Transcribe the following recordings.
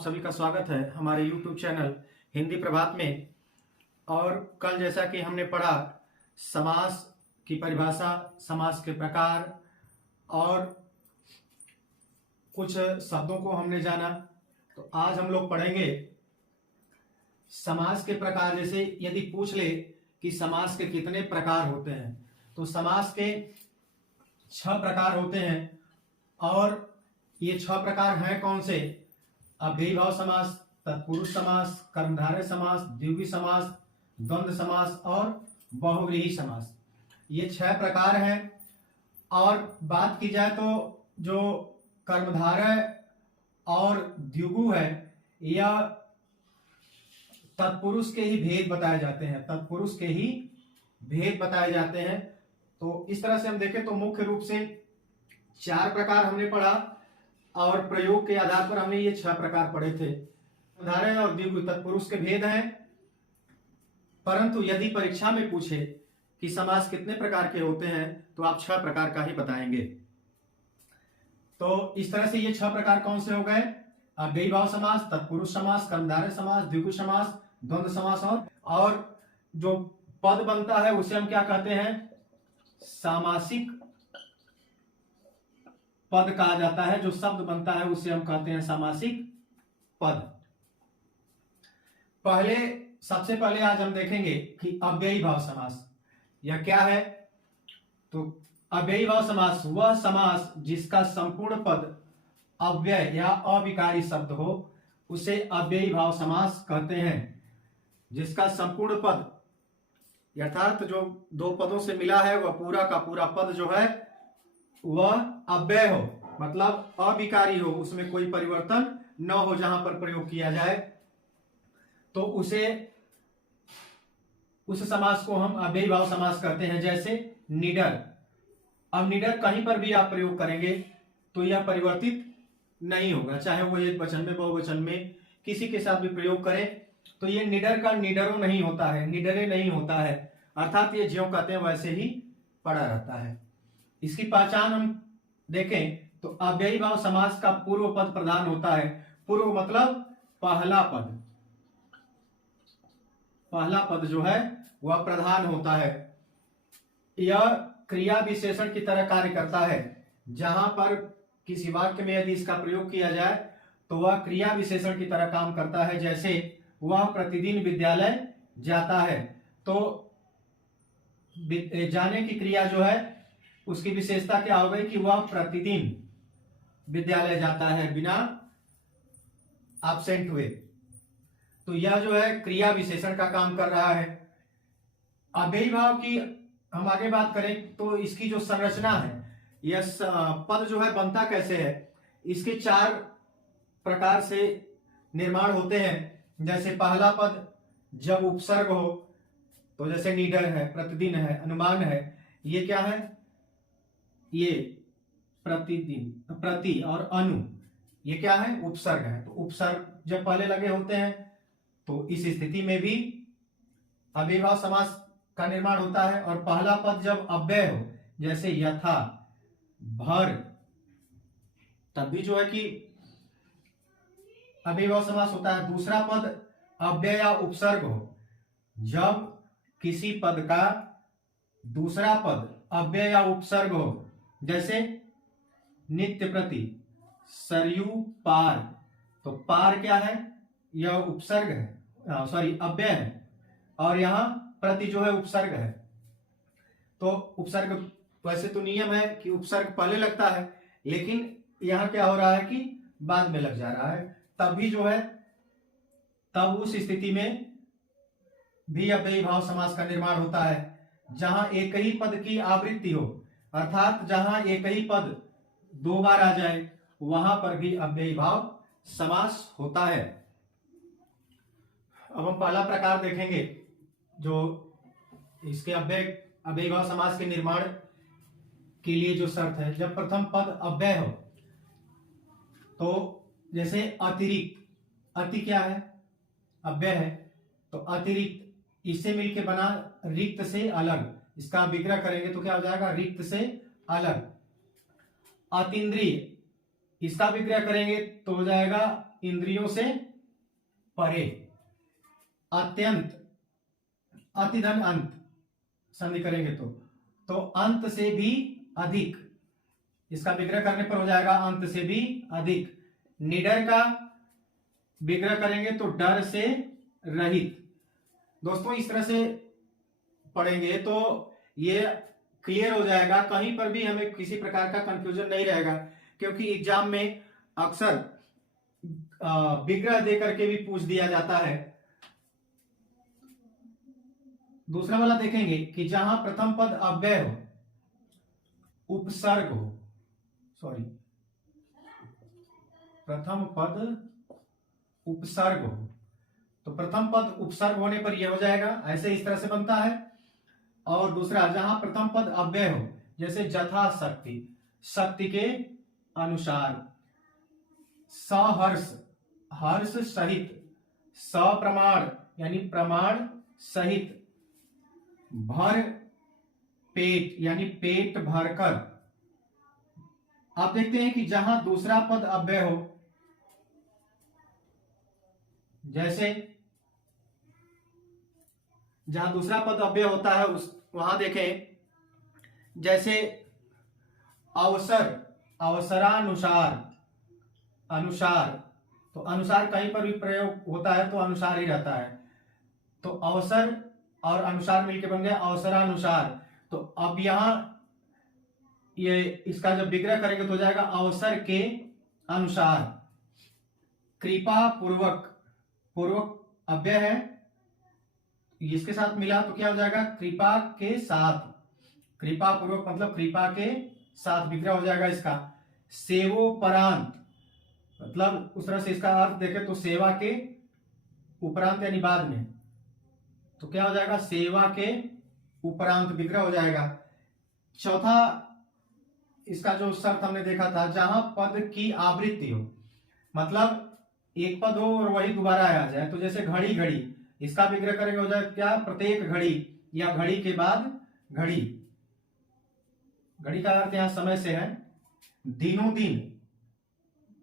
आप सभी का स्वागत है हमारे YouTube चैनल हिंदी प्रभात में। और कल जैसा कि हमने पढ़ा समास की परिभाषा, समास के प्रकार और कुछ शब्दों को हमने जाना, तो आज हम लोग पढ़ेंगे समास के प्रकार। जैसे यदि पूछ ले कि समास के कितने प्रकार होते हैं, तो समास के 6 प्रकार होते हैं। और ये 6 प्रकार हैं कौन से? अव्ययीभाव समास, तत्पुरुष समास, कर्मधारय समास, द्विगु समास, द्वंद्व समास और बहुव्रीहि समास। ये 6 प्रकार हैं। और बात की जाए तो जो कर्मधारय और द्विगु है, यह तत्पुरुष के ही भेद बताए जाते हैं, तत्पुरुष के ही भेद बताए जाते हैं। तो इस तरह से हम देखें तो मुख्य रूप से 4 प्रकार हमने पढ़ा और प्रयोग के आधार पर हमने ये 6 प्रकार पढ़े थे। कर्मधारय और द्विगु तत्पुरुष के भेद हैं, परंतु यदि परीक्षा में पूछे कि समास कितने प्रकार के होते हैं तो आप 6 प्रकार का ही बताएंगे। तो इस तरह से ये 6 प्रकार कौन से हो गए? अव्ययीभाव समास, तत्पुरुष समास, कर्मधारय समास, द्विगु समास, द्वंद्व समास और जो पद बनता है उसे हम क्या कहते हैं? सामासिक पद कहा जाता है। जो शब्द बनता है उसे हम कहते हैं सामासिक पद। सबसे पहले आज हम देखेंगे कि अव्ययीभाव समास यह क्या है। तो अव्ययीभाव समास वह समास जिसका संपूर्ण पद अव्यय या अविकारी शब्द हो, उसे अव्ययीभाव समास कहते हैं। जिसका संपूर्ण पद अर्थात जो 2 पदों से मिला है वह पूरा का पूरा पद जो है वह अव्यय हो, मतलब अविकारी हो, उसमें कोई परिवर्तन न हो जहां पर प्रयोग किया जाए, तो उस समास को हम अव्ययीभाव समास कहते हैं। जैसे निडर। अब निडर कहीं पर भी आप प्रयोग करेंगे तो यह परिवर्तित नहीं होगा, चाहे वो एक वचन में बहुवचन में किसी के साथ भी प्रयोग करें तो ये निडर का निडरो नहीं होता है, निडरे नहीं होता है, अर्थात ये ज्यों कहते हैं वैसे ही पड़ा रहता है। इसकी पहचान हम देखें तो अव्ययीभाव समास का पूर्व पद प्रधान होता है। पूर्व मतलब पहला पद, पहला पद जो है वह प्रधान होता है। यह क्रिया विशेषण की तरह कार्य करता है। जहां पर किसी वाक्य में यदि इसका प्रयोग किया जाए तो वह क्रिया विशेषण की तरह काम करता है। जैसे वह प्रतिदिन विद्यालय जाता है, तो जाने की क्रिया जो है उसकी विशेषता क्या हो गई कि वह प्रतिदिन विद्यालय जाता है बिना एब्सेंट हुए। तो यह जो है क्रिया विशेषण का काम कर रहा है। अव्ययीभाव की हम आगे बात करें तो इसकी जो संरचना है, यह पद जो है बनता कैसे है? इसके 4 प्रकार से निर्माण होते हैं। जैसे पहला पद जब उपसर्ग हो, तो जैसे निडर है, प्रतिदिन है, अनुमान है, ये क्या है? ये प्रतिदिन, प्रति और अनु, ये क्या है? उपसर्ग है। तो उपसर्ग जब पहले लगे होते हैं तो इस स्थिति में भी अव्ययीभाव समास का निर्माण होता है। और पहला पद जब अव्यय हो, जैसे यथा, भर, तब भी जो है कि अव्ययीभाव समास होता है। दूसरा पद अव्यय या उपसर्ग हो, जब किसी पद का दूसरा पद अव्यय या उपसर्ग हो, जैसे नित्य प्रति, सरयू पार, तो पार क्या है? यह उपसर्ग है, अव्यय है, और यहां प्रति जो है उपसर्ग है। तो उपसर्ग, वैसे तो नियम है कि उपसर्ग पहले लगता है, लेकिन यहां क्या हो रहा है कि बाद में लग जा रहा है। तब भी जो है, तब उस स्थिति में भी अव्ययीभाव समास का निर्माण होता है। जहां एक ही पद की आवृत्ति हो, अर्थात जहां एक ही पद 2 बार आ जाए, वहां पर भी अव्ययीभाव समास होता है। अब हम पहला प्रकार देखेंगे जो इसके अव्ययीभाव समास के निर्माण के लिए जो शर्त है। जब प्रथम पद अव्यय हो, तो जैसे अतिरिक्त, अति क्या है? अव्यय है, तो अतिरिक्त, इससे मिलके बना रिक्त से अलग, इसका विग्रह करेंगे तो क्या हो जाएगा? रिक्त से अलग। अतीन्द्रिय, इसका विग्रह करेंगे तो हो जाएगा इंद्रियों से परे, अत्यंत, अतिधन अंत संधि करेंगे तो अंत से भी अधिक, इसका विग्रह करने पर हो जाएगा अंत से भी अधिक। निडर का विग्रह करेंगे तो डर से रहित। दोस्तों इस तरह से पढ़ेंगे तो ये क्लियर हो जाएगा, कहीं पर भी हमें किसी प्रकार का कंफ्यूजन नहीं रहेगा, क्योंकि एग्जाम में अक्सर विग्रह दे करके भी पूछ दिया जाता है। दूसरा वाला देखेंगे कि जहां प्रथम पद अव्यय हो, उपसर्ग हो, सॉरी प्रथम पद उपसर्ग हो, तो प्रथम पद उपसर्ग होने पर यह हो जाएगा, ऐसे इस तरह से बनता है। और दूसरा जहां प्रथम पद अव्यय हो, जैसे जथा शक्ति, शक्ति के अनुसार, सहर्ष, हर्ष सहित, सप्रमाण यानी प्रमाण सहित, भर पेट यानी पेट भरकर। आप देखते हैं कि जहां दूसरा पद अव्यय हो, जैसे जहां दूसरा पद अव्यय होता है उस वहां देखें, जैसे अवसर, अवसरानुसार, अनुसार, तो अनुसार कहीं पर भी प्रयोग होता है तो अनुसार ही रहता है, तो अवसर और अनुसार मिलकर बन गया अवसरानुसार। तो अब यहां ये इसका जब विग्रह करेंगे तो हो जाएगा अवसर के अनुसार। कृपा पूर्वक, पूर्वक अव्यय है, इसके साथ मिला तो क्या हो जाएगा कृपा के साथ, कृपा पूर्वक मतलब कृपा के साथ विग्रह हो जाएगा इसका। सेवोपरांत मतलब उस तरह से इसका अर्थ देखें तो सेवा के उपरांत यानी बाद में, तो क्या हो जाएगा सेवा के उपरांत विग्रह हो जाएगा। चौथा इसका जो शर्त हमने देखा था, जहां पद की आवृत्ति हो, मतलब एक पद हो और वही दोबारा आ जाए, तो जैसे घड़ी, घड़ी, इसका विग्रह करेंगे हो जाए क्या प्रत्येक घड़ी या घड़ी के बाद घड़ी। घड़ी का अर्थ यहां समय से है। दिनों दिन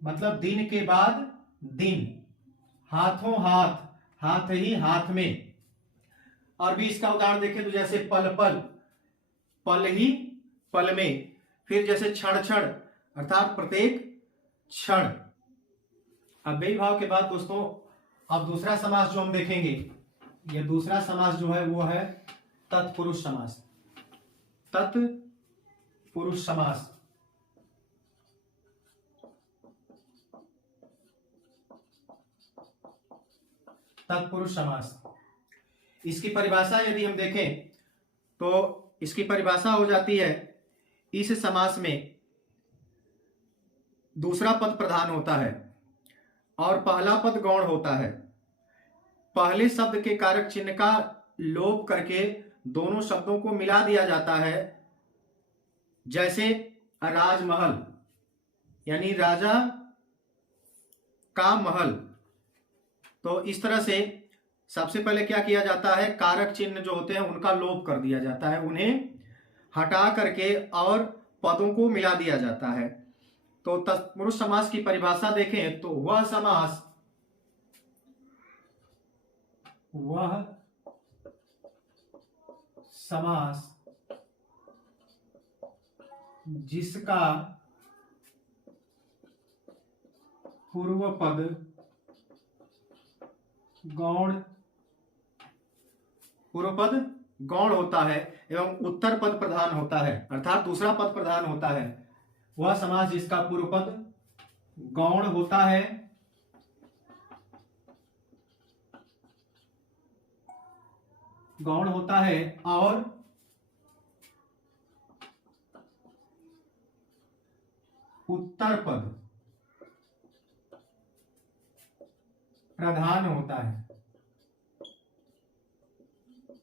मतलब दिन के बाद दिन। हाथों हाथ, हाथ ही हाथ में। और भी इसका उदाहरण देखें तो जैसे पल पल, पल ही पल में। फिर जैसे क्षण क्षण अर्थात प्रत्येक क्षण। अव्ययी भाव के बाद दोस्तों अब दूसरा समास जो हम देखेंगे, यह दूसरा समास जो है वो है तत्पुरुष समास। तत्पुरुष समास। तत्पुरुष समास, इसकी परिभाषा यदि हम देखें तो इसकी परिभाषा हो जाती है, इस समास में दूसरा पद प्रधान होता है और पहला पद गौण होता है। पहले शब्द के कारक चिन्ह का लोप करके दोनों शब्दों को मिला दिया जाता है, जैसे राजमहल यानी राजा का महल। तो इस तरह से सबसे पहले क्या किया जाता है, कारक चिन्ह जो होते हैं उनका लोप कर दिया जाता है, उन्हें हटा करके और पदों को मिला दिया जाता है। तो तत्पुरुष समास की परिभाषा देखें तो वह समास जिसका पूर्व पद गौण होता है एवं उत्तर पद प्रधान होता है, अर्थात दूसरा पद प्रधान होता है। वह समास जिसका पूर्व पद गौण होता है और उत्तर पद प्रधान होता है।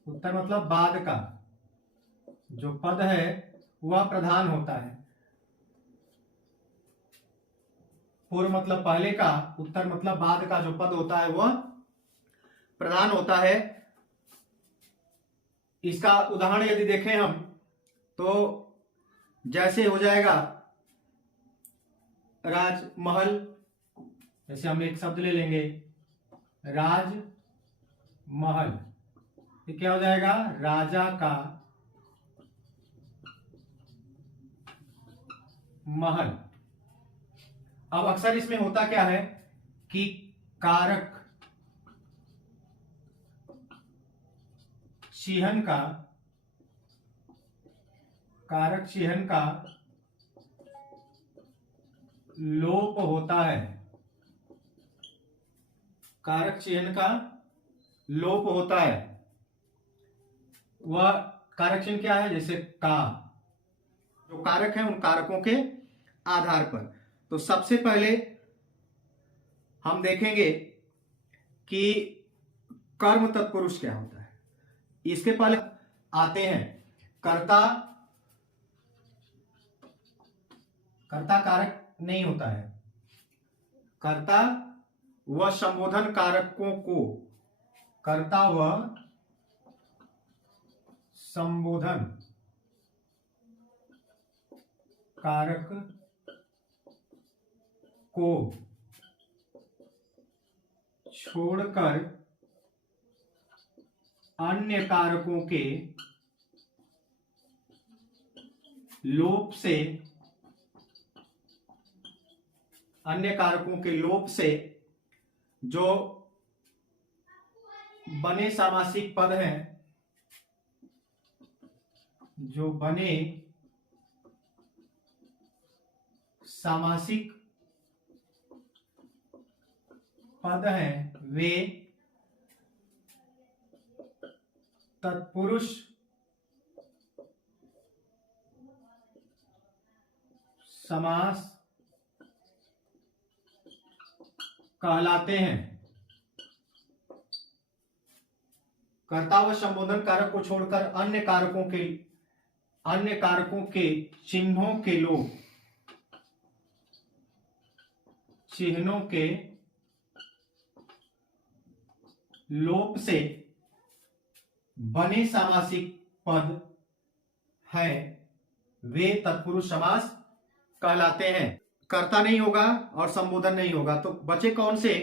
उत्तर मतलब बाद का जो पद है वह प्रधान होता है। पूर्व मतलब पहले का, उत्तर मतलब बाद का जो पद होता है वह प्रधान होता है। इसका उदाहरण यदि देखें हम तो जैसे हो जाएगा राजमहल, जैसे हम एक शब्द ले लेंगे राजमहल, ये क्या हो जाएगा? राजा का महल। अब अक्सर इसमें होता क्या है कि कारक चिह्न का लोप होता है। कारक चिह्न का लोप होता है। वह कारक चिह्न क्या है? जैसे का, जो कारक है उन कारकों के आधार पर। तो सबसे पहले हम देखेंगे कि कर्म तत्पुरुष क्या होता है। इसके पहले आते हैं कर्ता। कर्ता कारक नहीं होता है। कर्ता व संबोधन कारकों को, कर्ता व संबोधन कारक को छोड़कर अन्य कारकों के लोप से, अन्य कारकों के लोप से जो बने सामासिक पद हैं, जो बने सामासिक पद हैं, वे तत्पुरुष समास कहलाते हैं। कर्ता व संबोधन कारक को छोड़कर अन्य कारकों के चिन्हों के लोप, चिन्हों के लोप से बने सामासिक पद हैं, वे तत्पुरुष समास कहलाते हैं। कर्ता नहीं होगा और संबोधन नहीं होगा, तो बचे कौन से?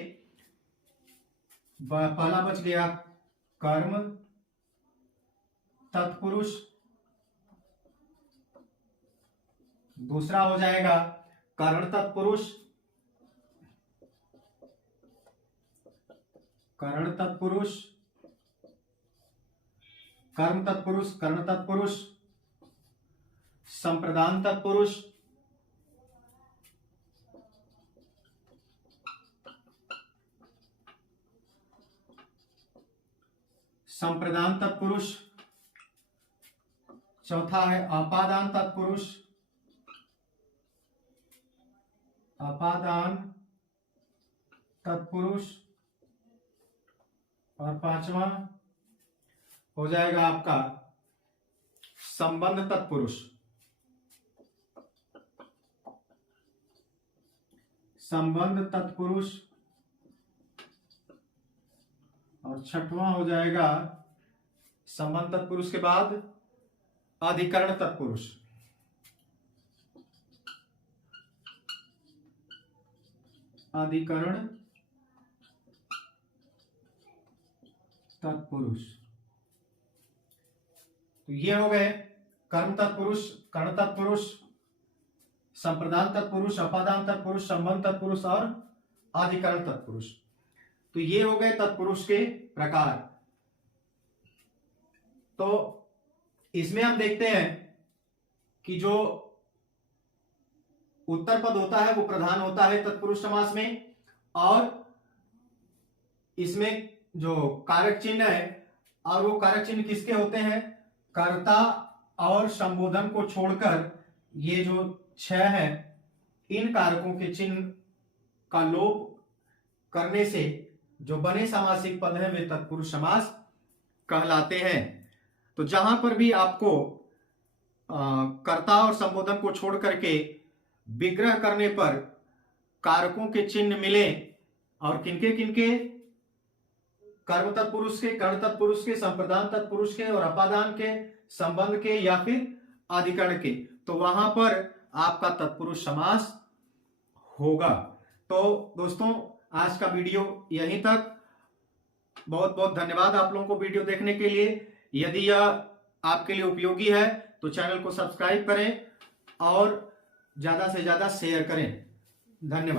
पहला बच गया कर्म तत्पुरुष, दूसरा हो जाएगा कर्ण तत्पुरुष, कर्ण तत्पुरुष, कर्म तत्पुरुष, कर्ण तत्पुरुष, संप्रदान तत्पुरुष, संप्रदान तत्पुरुष, चौथा है अपादान तत्पुरुष, अपादान तत्पुरुष, और पांचवा हो जाएगा आपका संबंध तत्पुरुष। संबंध तत्पुरुष, और छठवां हो जाएगा संबंध तत्पुरुष के बाद अधिकरण तत्पुरुष। अधिकरण तत्पुरुष। तो ये हो गए कर्म तत्पुरुष, कर्ण तत्पुरुष, संप्रदान तत्पुरुष, अपादान तत्पुरुष, संबंध तत्पुरुष और अधिकरण तत्पुरुष। तो ये हो गए तत्पुरुष के प्रकार। तो इसमें हम देखते हैं कि जो उत्तर पद होता है वो प्रधान होता है तत्पुरुष समास में, और इसमें जो कारक चिन्ह है, और वो कारक चिन्ह किसके होते हैं? कर्ता और संबोधन को छोड़कर ये जो 6 है, इन कारकों के चिन्ह का लोप करने से जो बने सामासिक पद हैं वे तत्पुरुष समास कहलाते हैं। तो जहां पर भी आपको कर्ता और संबोधन को छोड़ करके विग्रह करने पर कारकों के चिन्ह मिले, और किनके किनके? कर्म तत्पुरुष के, कर्ण तत्पुरुष के, संप्रदान तत्पुरुष के, और अपादान के, संबंध के, या फिर अधिकरण के, तो वहां पर आपका तत्पुरुष समास होगा। तो दोस्तों, आज का वीडियो यहीं तक। बहुत बहुत धन्यवाद आप लोगों को वीडियो देखने के लिए। यदि यह आपके लिए उपयोगी है तो चैनल को सब्सक्राइब करें और ज़्यादा से ज़्यादा शेयर करें। धन्यवाद।